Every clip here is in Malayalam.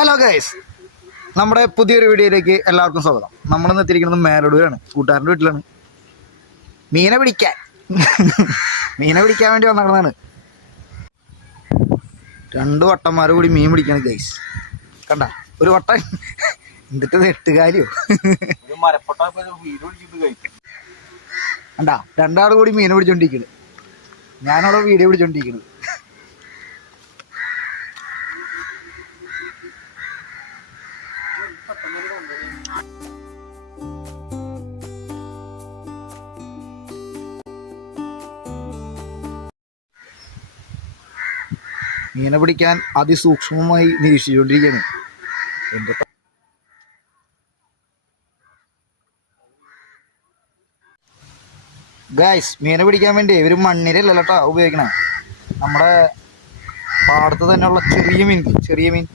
ഹലോ ഗൈസ്, നമ്മുടെ പുതിയൊരു വീഡിയോയിലേക്ക് എല്ലാവർക്കും സ്വാഗതം. നമ്മളിന്ന് എത്തിയിരിക്കുന്നത് മേലോടൂരാണ്, കൂട്ടുകാരൻ്റെ വീട്ടിലാണ്. മീനെ പിടിക്കാൻ വേണ്ടി വന്നതാണ്. 2 വട്ടന്മാർ കൂടി മീൻ പിടിക്കണം ഗൈസ്. കണ്ട ഒരു വട്ടം എന്നിട്ട് 8 കാര്യോ കണ്ട 2 ആൾ കൂടി മീനെ പിടിച്ചോണ്ടിരിക്കുന്നത്. ഞാനവിടെ വീഡിയോ പിടിച്ചോണ്ടിരിക്കുന്നത്. മീനെ പിടിക്കാൻ അതിസൂക്ഷ്മമായി നിരീക്ഷിച്ചുകൊണ്ടിരിക്കുകയാണ്. എൻ്റെ ഗൈസ്, മീനെ പിടിക്കാൻ വേണ്ടി ഒരു മണ്ണിരല്ലല്ലോ കേട്ടോ ഉപയോഗിക്കണേ. നമ്മുടെ പാടത്ത് തന്നെയുള്ള ചെറിയ മീൻ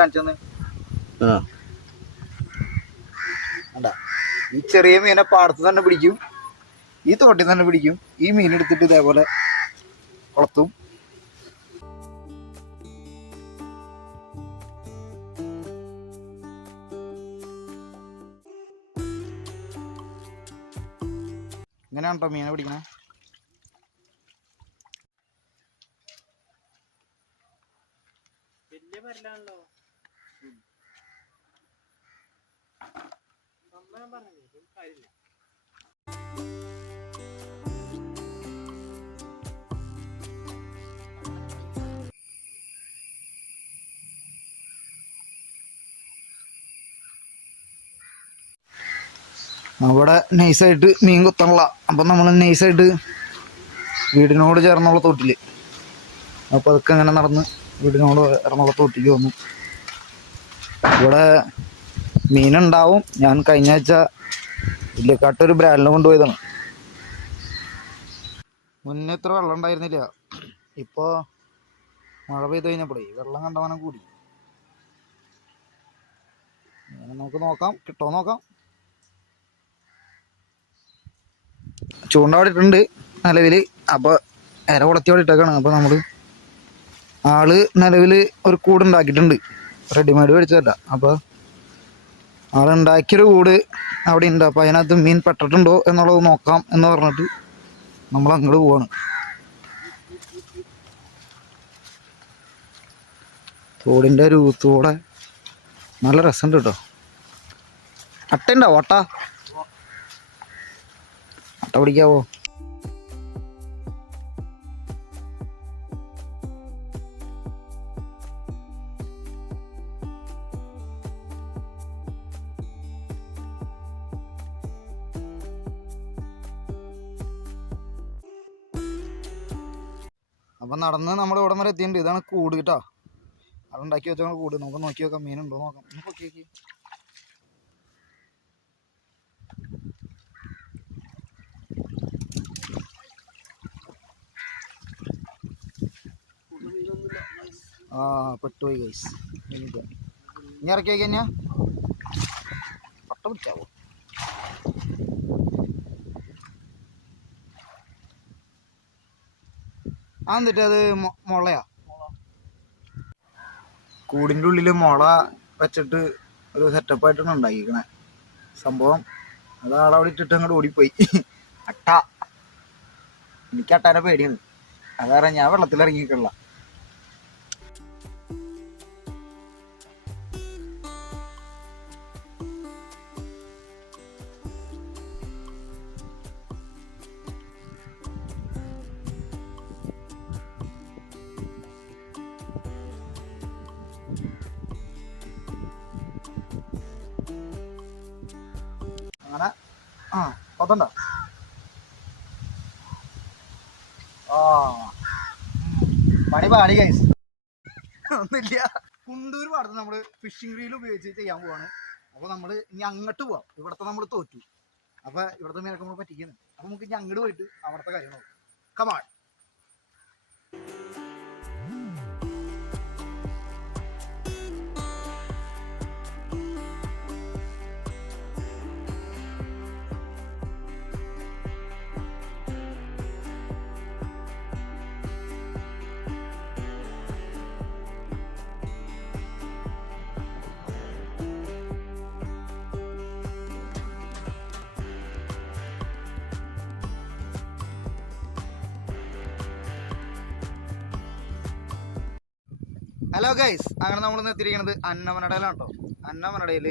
കാണിച്ചെന്ന് അണ്ടാ. ഈ ചെറിയ മീനെ പാടത്ത് തന്നെ പിടിക്കും, ഈ തോട്ടിൽ തന്നെ പിടിക്കും. ഈ മീൻ എടുത്തിട്ട് ഇതേപോലെ കൊളത്തും. ഇങ്ങനെയാണ് കേട്ടോ മീനെ പിടിക്കണേ. അവിടെ നൈസായിട്ട് മീൻ കുത്തണല്ല. അപ്പം നമ്മൾ നൈസായിട്ട് വീടിനോട് ചേർന്നുള്ള തോട്ടിൽ, അപ്പോൾ അതൊക്കെ അങ്ങനെ നടന്ന് വീടിനോട് ചേർന്നുള്ള തോട്ടിലേക്ക് വന്നു. ഇവിടെ മീനുണ്ടാവും. ഞാൻ കഴിഞ്ഞ ആഴ്ച ഇല്ലക്കാട്ടൊരു ബ്രാലിനെ കൊണ്ടുപോയതാണ്. മുന്നേ ഇത്ര വെള്ളം ഉണ്ടായിരുന്നില്ല. ഇപ്പോൾ മഴ പെയ്ത് കഴിഞ്ഞപ്പോഴേ വെള്ളം കണ്ടവനം കൂടി. നമുക്ക് നോക്കാം, കിട്ടുമോ നോക്കാം. ചൂണ്ട അവിടെ ഇട്ടുണ്ട് നിലവിൽ. അപ്പോൾ ഇര കുളത്തി അവിടെ ഇട്ടേക്കാണ്. അപ്പോൾ നമ്മൾ ആള് നിലവിൽ ഒരു കൂടുണ്ടാക്കിയിട്ടുണ്ട്, റെഡിമെയ്ഡ് മേടിച്ചതല്ല. അപ്പോൾ ആളുണ്ടാക്കിയൊരു കൂട് അവിടെ ഉണ്ട്. അപ്പോൾ അതിനകത്ത് മീൻ പെട്ടിട്ടുണ്ടോ എന്നുള്ളത് നോക്കാം എന്ന് പറഞ്ഞിട്ട് നമ്മൾ അങ്ങോട്ട് പോവാണ്. തോടിൻ്റെ രൂപത്തോടെ നല്ല രസമുണ്ട് കേട്ടോ. അട്ടയുണ്ടോ? അട്ട പിടിക്കാവോ? അപ്പം നടന്ന് നമ്മുടെ ഇവിടം വരെ എത്തിയിട്ടുണ്ട്. ഇതാണ് കൂട് കേട്ടോ. അതുണ്ടാക്കി വെച്ചാൽ കൂട്. നമുക്ക് നോക്കി നോക്കാം, മീനുണ്ടോ നോക്കാം. നോക്കി നോക്കി. ആ പെട്ടുപോയി ഗൈസ്. ഇനി ഇറക്കി വയ്ക്കാൻ ഞാൻ പട്ട പിടിച്ചാവോ? എന്നിട്ട് അത് മുളയാ. കൂടിൻ്റെ ഉള്ളിൽ മുള വെച്ചിട്ട് ഒരു സെറ്റപ്പായിട്ടാണ് ഉണ്ടാക്കിക്കണേ സംഭവം. അത് അവിടെ ഇട്ടിട്ട് അങ്ങോട്ട് ഓടിപ്പോയി. അട്ട. എനിക്ക് അട്ടാനെ പേടിയാണ്. അതാരണം ഞാൻ വെള്ളത്തിലിറങ്ങിയിട്ടുള്ള. അങ്ങനെ കൊത്തണ്ട. പണി പാടി ഗൈസ്. ഒന്നുമില്ല. കുണ്ടൂർ പാടത്ത് നമ്മൾ ഫിഷിംഗ് റീൽ ഉപയോഗിച്ച് ചെയ്യാൻ പോവാണ്. അപ്പോൾ നമ്മൾ ഇനി അങ്ങോട്ട് പോവാം. ഇവിടുത്തെ നമ്മൾ തോറ്റു. അപ്പോൾ ഇവിടുത്തെ മീനൊക്കെ നമ്മൾ പറ്റിക്കുന്നു. അപ്പോൾ നമുക്ക് ഇനി അങ്ങോട്ട് പോയിട്ട് അവിടുത്തെ കാര്യം നോക്കാം. കമാൺ. ഹലോ ഗൈസ്, അങ്ങനെ നമ്മൾ എത്തിയിരിക്കുന്നത് അന്നമനടയിലാണ് കേട്ടോ. അന്നമനടയിൽ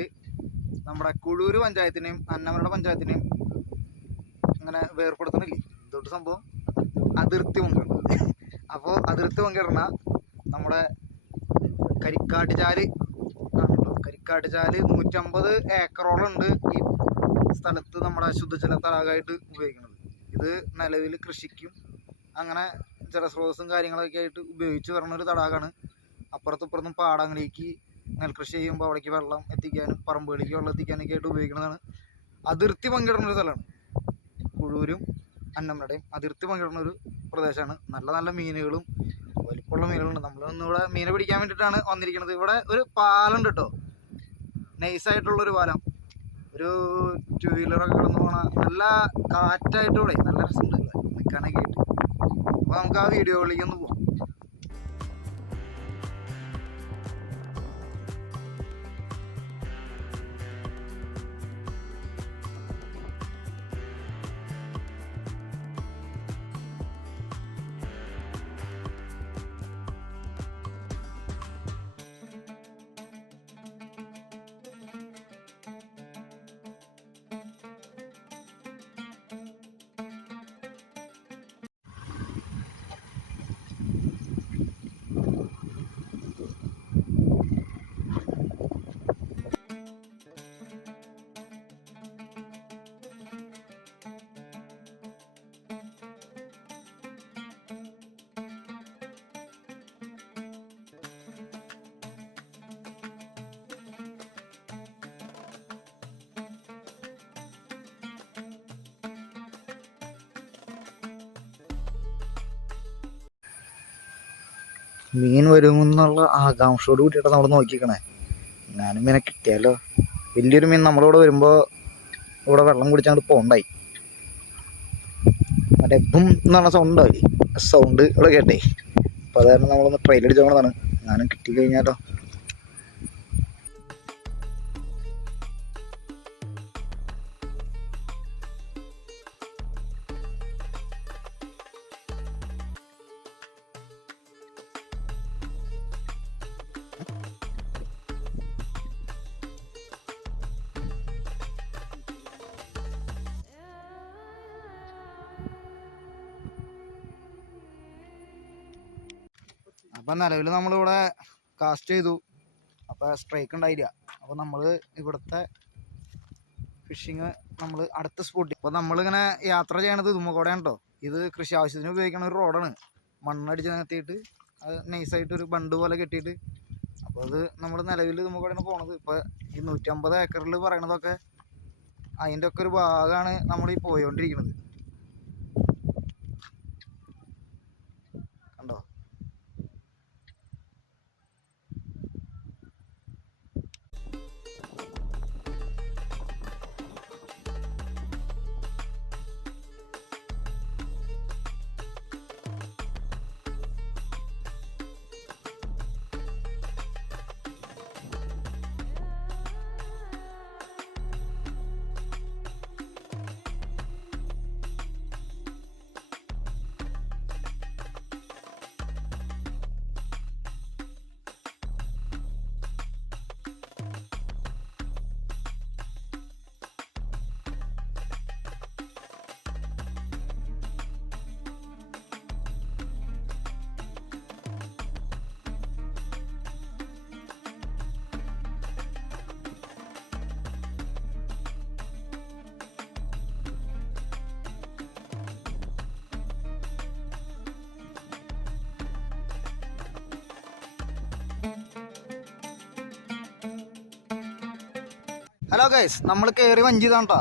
നമ്മുടെ കുഴൂര് പഞ്ചായത്തിനെയും അന്നമനട പഞ്ചായത്തിനെയും ഇങ്ങനെ വേർപ്പെടുത്തണില്ലേ, ഇതൊട്ട് സംഭവം അതിർത്തി പങ്കിടുന്നത്. അപ്പോൾ അതിർത്തി പങ്കിടുന്ന നമ്മുടെ കരിക്കാട്ടുചാല് ആണ് കേട്ടോ. കരിക്കാട്ടുചാല് 150 ഏക്കറോളം ഉണ്ട് ഈ സ്ഥലത്ത് നമ്മുടെ ശുദ്ധജല തടാകമായിട്ട് ഉപയോഗിക്കുന്നത്. ഇത് നിലവിൽ കൃഷിക്കും അങ്ങനെ ജലസ്രോതസ്സും കാര്യങ്ങളൊക്കെ ആയിട്ട് ഉപയോഗിച്ച് വരുന്ന ഒരു തടാകമാണ്. അപ്പുറത്തും പാടങ്ങളിലേക്ക് നെൽകൃഷി ചെയ്യുമ്പോൾ അവിടേക്ക് വെള്ളം എത്തിക്കാനും പറമ്പുകളിലേക്ക് വെള്ളം എത്തിക്കാനൊക്കെ ആയിട്ട് ഉപയോഗിക്കുന്നതാണ്. അതിർത്തി പങ്കിടുന്ന ഒരു സ്ഥലമാണ്. കുഴൂരും അന്നമനടയും അതിർത്തി പങ്കിടുന്ന ഒരു പ്രദേശമാണ്. നല്ല നല്ല മീനുകളും വലിപ്പമുള്ള മീനുകളുണ്ട്. നമ്മളിന്നിവിടെ മീനെ പിടിക്കാൻ വേണ്ടിയിട്ടാണ് വന്നിരിക്കുന്നത്. ഇവിടെ ഒരു പാലമുണ്ട് കേട്ടോ, നൈസായിട്ടുള്ളൊരു പാലം. ഒരു 2 വീലറൊക്കെ കിടന്നു പോകണ നല്ല കാറ്റായിട്ട് ഇവിടെ നല്ല രസമുണ്ട് നിൽക്കാനൊക്കെ ആയിട്ട്. അപ്പോൾ നമുക്ക് ആ വീഡിയോയിലേക്ക് ഒന്ന് പോകാം. മീൻ വരുമെന്നുള്ള ആകാംക്ഷയോട് കൂട്ടിയിട്ടാണ് നമ്മൾ നോക്കിക്കണേ. ഞാനും മീനെ കിട്ടിയാലോ. വലിയൊരു മീൻ നമ്മളിവിടെ വരുമ്പോൾ ഇവിടെ വെള്ളം കുടിച്ചങ്ങോട്ട് പോണ്ടായി. മറ്റേ എപ്പം എന്ന് പറഞ്ഞ സൗണ്ട് ഇവിടെ കേട്ടേ. അപ്പോൾ അത് കാരണം നമ്മളൊന്ന് ട്രെയിൽ അടിച്ചോളതാണ്. ഞാനും കിട്ടിക്കഴിഞ്ഞാലോ. അപ്പം നിലവിൽ നമ്മളിവിടെ കാസ്റ്റ് ചെയ്തു. അപ്പോൾ സ്ട്രൈക്ക് ഉണ്ടായില്ല. അപ്പോൾ നമ്മൾ ഇവിടുത്തെ ഫിഷിങ് നമ്മൾ അടുത്ത സ്പോട്ടിൽ ഇപ്പോൾ നമ്മളിങ്ങനെ യാത്ര ചെയ്യണത് തുമ്മക്കോടയാണ് കേട്ടോ. ഇത് കൃഷി ആവശ്യത്തിന് ഉപയോഗിക്കുന്ന ഒരു റോഡാണ്. മണ്ണടിച്ച് നിർത്തിയിട്ട് അത് നൈസായിട്ടൊരു ബണ്ട് പോലെ കെട്ടിയിട്ട്. അപ്പോൾ അത് നമ്മൾ നിലവിൽ തുമ്മക്കോടയാണ് പോണത്. ഇപ്പോൾ ഈ 150 ഏക്കറിൽ പറയണതൊക്കെ അതിൻ്റെ ഒക്കെ ഒരു ഭാഗമാണ് നമ്മൾ ഈ പോയോണ്ടിരിക്കുന്നത്. കണ്ടോ? ഹലോ ഗൈസ്, നമ്മൾ കയറി വഞ്ചിതാണ് കേട്ടോ.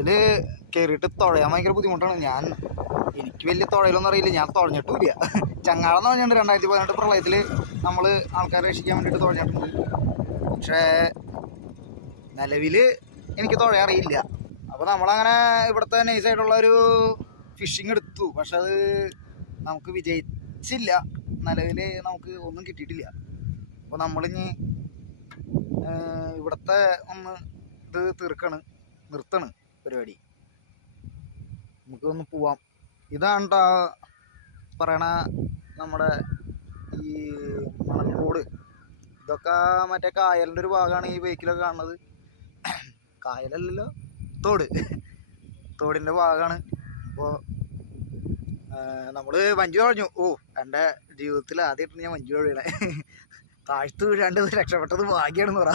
ഇതിൽ കയറിയിട്ട് തുഴയാൻ ഭയങ്കര ബുദ്ധിമുട്ടാണ്. എനിക്ക് വലിയ തുഴയിലൊന്നും അറിയില്ല, ഞാൻ തുഴഞ്ഞിട്ടുമില്ല. ചങ്ങാളം തുഴഞ്ഞിട്ടുണ്ട് 2018 പ്രളയത്തിൽ നമ്മൾ ആൾക്കാരെ രക്ഷിക്കാൻ വേണ്ടിയിട്ട് തുഴഞ്ഞിട്ടുണ്ട്. പക്ഷേ നിലവിൽ എനിക്ക് തുഴയാൻ അറിയില്ല. അപ്പോൾ നമ്മളങ്ങനെ ഇവിടുത്തെ നൈസായിട്ടുള്ള ഒരു ഫിഷിങ് എടുത്തു. പക്ഷെ അത് നമുക്ക് വിജയിച്ചില്ല. നിലവിൽ നമുക്ക് ഒന്നും കിട്ടിയിട്ടില്ല. അപ്പോൾ നമ്മളിനി ഇവിടുത്തെ ഒന്ന് ഇത് നിർത്തണ് പരിപാടി. നമുക്കൊന്ന് പോവാം. ഇതാണ് പറയണ നമ്മുടെ ഈ മണൽ തോട്. ഇതൊക്കെ മറ്റേ കായലിൻ്റെ ഒരു ഭാഗമാണ് ഈ ബൈക്കിലൊക്കെ കാണുന്നത്. കായലല്ലല്ലോ, തോടിൻ്റെ ഭാഗമാണ്. അപ്പോൾ നമ്മൾ മഞ്ജു കഴിഞ്ഞു. എൻ്റെ ജീവിതത്തിൽ ആദ്യമായിട്ട് ഞാൻ മഞ്ജു കഴിയണേ. താഴ്ത്തു വീഴാണ്ട് രക്ഷപ്പെട്ടത് ഭാഗ്യമാണെന്ന് പറ.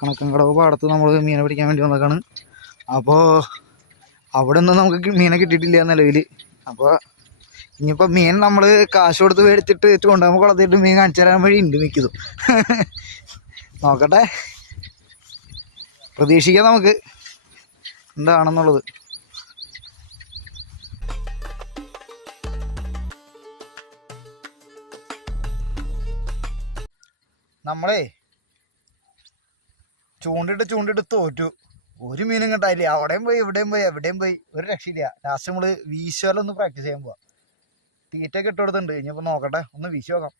കണക്കൻകടവ് പാടത്ത് നമ്മൾ മീനെ പിടിക്കാൻ വേണ്ടി വന്നേക്കാണ്. അപ്പോൾ അവിടെ ഒന്നും നമുക്ക് മീനെ കിട്ടിയിട്ടില്ല നിലവിൽ. അപ്പോൾ ഇനിയിപ്പോൾ മീൻ നമ്മൾ കാശ് കൊടുത്ത് മേടിച്ചിട്ട് കൊണ്ടുപോകുമ്പോൾ കുളത്തിട്ട് മീൻ കാണിച്ചു തരാൻ വഴി ഉണ്ട് മിക്കതും. നോക്കട്ടെ, പ്രതീക്ഷിക്കാം നമുക്ക് എന്താണെന്നുള്ളത്. നമ്മളേ ചൂണ്ടിട്ട് തോറ്റു. ഒരു മീനും കിട്ടായില്ല. അവിടെയും പോയി എവിടെയും പോയി ഒരു രക്ഷയില്ല. ലാസ്റ്റ് നമ്മള് വീശുവലൊന്ന് പ്രാക്ടീസ് ചെയ്യാൻ പോവാ. തീറ്റൊക്കെ ഇട്ട് കൊടുത്തിട്ടുണ്ട്. ഇനിയിപ്പോ നോക്കട്ടെ, ഒന്ന് വീശി നോക്കാം.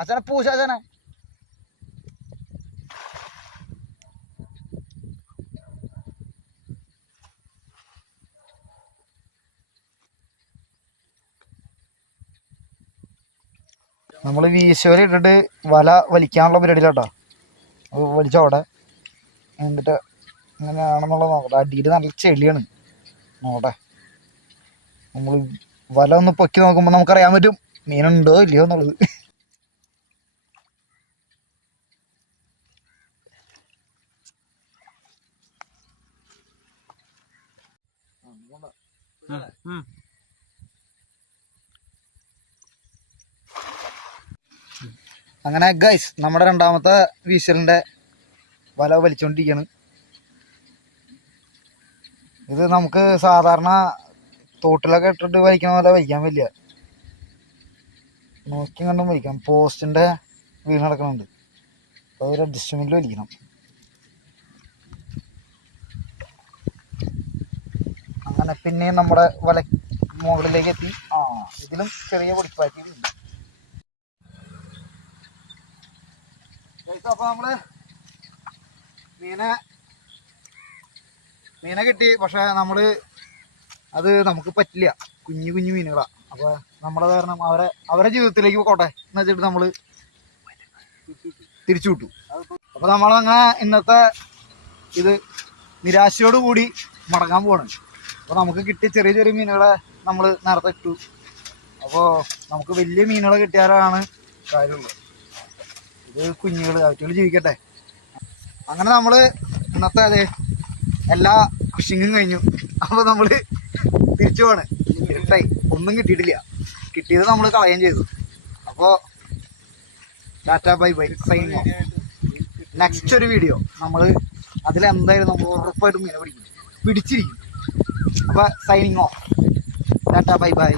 ആശാനെ പൂശാശാനെ നമ്മള് വീശുവല ഇട്ടിട്ട് വല വലിക്കാനുള്ള പരിപാടിയിലാട്ടോ. വലിച്ചോടെ എന്നിട്ട് എങ്ങനെയാണെന്നുള്ളത് നോക്കട്ടെ. അടിയിൽ നല്ല ചെളിയാണ്. നോക്കട്ടെ, നമ്മൾ വല ഒന്ന് പൊക്കി നോക്കുമ്പോൾ നമുക്കറിയാൻ പറ്റും മീനുണ്ടോ ഇല്ലയോ എന്നുള്ളത്. അങ്ങനെ ഗൈസ്, നമ്മുടെ രണ്ടാമത്തെ വീശലിൻ്റെ വല വലിച്ചുകൊണ്ടിരിക്കുകയാണ്. ഇത് നമുക്ക് സാധാരണ തോട്ടിലൊക്കെ ഇട്ടിട്ട് വലിക്കുന്ന പോലെ വലിക്കാൻ പറ്റില്ല. നോക്കി കണ്ടും വലിക്കാം. പോസ്റ്റിൻ്റെ വീണ് നടക്കുന്നുണ്ട്. അപ്പോൾ അതൊരു അഡ്ജസ്റ്റ്മെൻറ്റിൽ വലിക്കണം. അങ്ങനെ പിന്നെ നമ്മുടെ വല മുകളിലേക്ക് എത്തി. ഇതിലും ചെറിയ പൊടിപ്പാറ്റിയിട്ടുണ്ട്. അപ്പോൾ നമ്മള് മീനെ കിട്ടി. പക്ഷെ നമ്മള് അത് നമുക്ക് പറ്റില്ല. കുഞ്ഞു മീനുകളാണ്. അപ്പോൾ നമ്മളത് കാരണം അവരെ ജീവിതത്തിലേക്ക് പോട്ടെ എന്ന് വെച്ചിട്ട് നമ്മള് തിരിച്ചു വിട്ടു. അപ്പോൾ നമ്മളങ്ങനെ ഇന്നത്തെ ഇത് നിരാശയോടുകൂടി മടങ്ങാൻ പോവാണ്. അപ്പോൾ നമുക്ക് കിട്ടിയ ചെറിയ മീനുകളെ നമ്മൾ നേരത്തെ ഇട്ടു. അപ്പോൾ നമുക്ക് വലിയ മീനുകളെ കിട്ടിയാലാണ് കാര്യമുള്ളത്. ഇത് കുഞ്ഞുങ്ങൾ അവറ്റുകൾ ജീവിക്കട്ടെ. അങ്ങനെ നമ്മൾ ഇന്നത്തെ എല്ലാ ഫിഷിങ്ങും കഴിഞ്ഞു. അപ്പോൾ നമ്മൾ തിരിച്ചു പോവാണ്. ഇരുട്ടായി, ഒന്നും കിട്ടിയിട്ടില്ല. കിട്ടിയത് നമ്മൾ കളയുകയും ചെയ്തു. അപ്പോൾ tata bye signing off. Next ഒരു വീഡിയോ നമ്മൾ അതിലെന്തായാലും നമ്മൾ ഉറപ്പായിട്ടും മീനെ പിടിച്ചിരിക്കും. അപ്പോൾ സൈനിങ് ഓഫ്. Tata bye.